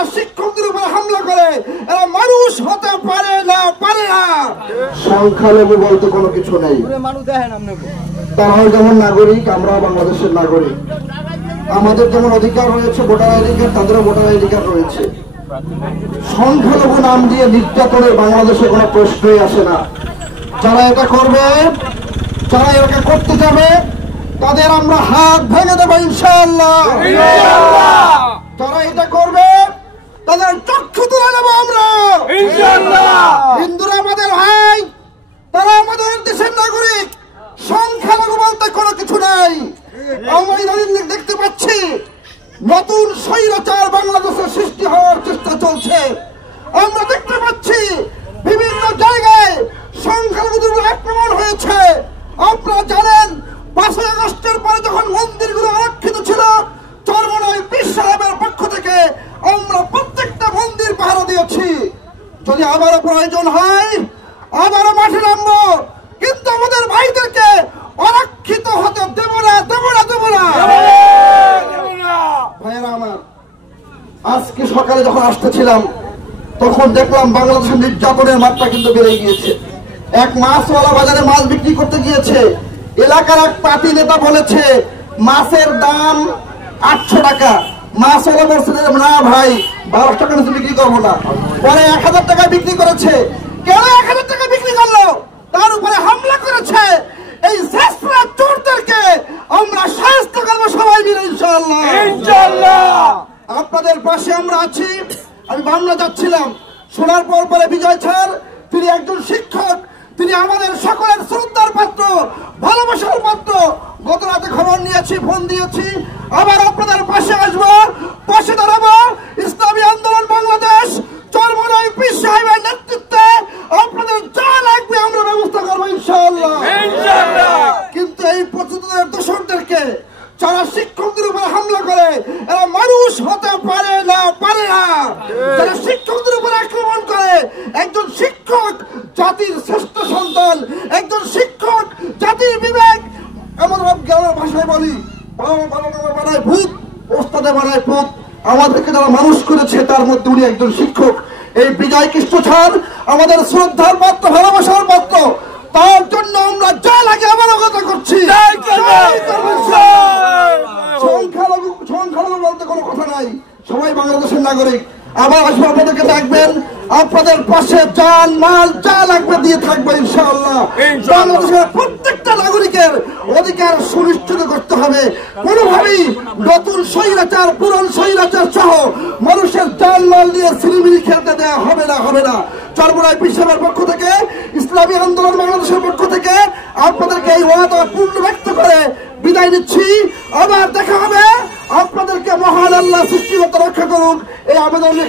যারা শিক্ষকদের উপর হামলা করে এরা মানুষ হতে পারে না। সংখ্যালঘু বলতে কোনো কিছু নেই। তারাও যেমন নাগরিক, আমরাও বাংলাদেশের নাগরিক। আমাদের যেমন অধিকার রয়েছে ভোটার অধিকার, তাদেরও ভোটার অধিকার রয়েছে। সংখ্যালঘু নাম দিয়ে নির্যাতনের বাংলাদেশে কোনো প্রশ্নই আসে না। যারা এটা করবে, যারা এটা করতে যাবে, তাদের আমরা হাত ভেঙে দেবো ইনশাআল্লাহ। যারা এটা করবে তাদের চক্ষু তুলে নেবো আমরা ইনশাআল্লাহ। হিন্দুরা আমাদের ভাই, তারা আমাদের দেশের নাগরিক। সংখ্যালঘু বলতে কোনো কিছু নাই। আমরা দেখতে পাচ্ছি নতুন স্বৈরাচার বাংলাদেশের সৃষ্টি হওয়ার চেষ্টা চলছে। আমরা দেখতে পাচ্ছি বিভিন্ন জায়গায় সংখ্যালঘুদের আক্রমণ হয়েছে। আপনারা জানেন 5ই আগস্টের পরে যখন মন্দিরগুলো আরক্ষিত ছিল, চরমনাই পীর সাহেবের পক্ষ থেকে আমরা প্রত্যেকটা মন্দির পাহারা দিয়েছি। যদি আবারও প্রয়োজন হয় আবারও মাঠে নামবো, কিন্তু আমাদের ভাইদেরকে অরক্ষিত হতে দেব না। ভাইয়েরা আমার, আজকে সকালে যখন আসতেছিলাম তখন দেখলাম বাংলাদেশের নির্যাতনের মাত্রা কিন্তু বেড়ে গিয়েছে। এক মাছওয়ালা বাজারে মাছ বিক্রি করতে গিয়েছে, এলাকার এক পার্টি নেতা বলেছে মাছের দাম 800 টাকা। মাছওয়ালা বলছে না ভাই 12 টাকা নিচে বিক্রি করবো না। পরে 1000 টাকা বিক্রি করেছে। কেন 1000 টাকা বিক্রি করলো? তার উপরে হামলা করেছে। এই শেষরা চোরদেরকে আমরা শায়েস্ত করবো সবাই মিলে ইনশাআল্লাহ। আপনাদের পাশে আমরা আছি। আমি বাংলা যাচ্ছিলাম, শোনার পরে বিজয় স্যার, তিনি একজন শিক্ষক, তিনি আমাদের সকলের শ্রদ্ধার পাত্র, ভালোবাসার পাত্র। গত রাতে খবর নিয়েছি, ফোন দিয়েছি, আবার আপনাদের পাশে আসবো, পাশে দাঁড়াবো। ইসলামী আন্দোলন বাংলাদেশ চরমনাই পীর সাহেবের নেতৃত্বে আপনাদের যা লাগবে আমরা ব্যবস্থা করবো ইনশাআল্লাহ। কিন্তু এই প্রতিরোধের দোষরদেরকে, যারা শিক্ষকদের উপর হামলা করে, এরা মানুষ হতে পারে না। যারা শিক্ষকদের উপর আক্রমণ করে, একজন শিক্ষক জাতির শ্রেষ্ঠ সন্তান, একজন শিক্ষক জাতির বিবেক। এমন ভাষায় বলি, বানায় ভূত, ওস্তাদে বানায় পুত। আমাদেরকে যারা মানুষ করেছে তার মধ্যে উনি একজন শিক্ষক। এই বিজয় কৃষ্ণ স্যার আমাদের শ্রদ্ধার পাত্র, ভালোবাসার পাত্র। তার জন্য আমরা যা লাগে আবারও কথা করছি। সংখ্যালঘু বলতে কোনো কথা নাই, সবাই বাংলাদেশের নাগরিক। আবার আসবো, আপনাদেরকে ডাকবেন, আপনাদের পাশে জান মাল যা লাগবে দিয়ে থাকবে ইনশাআল্লাহ। বাংলাদেশের প্রত্যেকটা নাগরিকের অধিকার সুনিশ্চিত করতে হবে। কোনোভাবেই নতুন স্বৈরাচার, পুরন স্বৈরাচার সহ মানুষের জান মাল দিয়ে সিলিমিলি খেলতে দেওয়া হবে না। চরমনাই পীর সাহেবের পক্ষ থেকে, ইসলামী আন্দোলন বাংলাদেশের পক্ষ থেকে আপনাদেরকে এই ওয়াদা পূর্ণ ব্যক্ত করে বিদায় নিচ্ছি। আবার দেখা হবে। আপনাদেরকে মহান আল্লাহ সৃষ্টিকর্তা রক্ষা করুন, এই আবেদন রেখে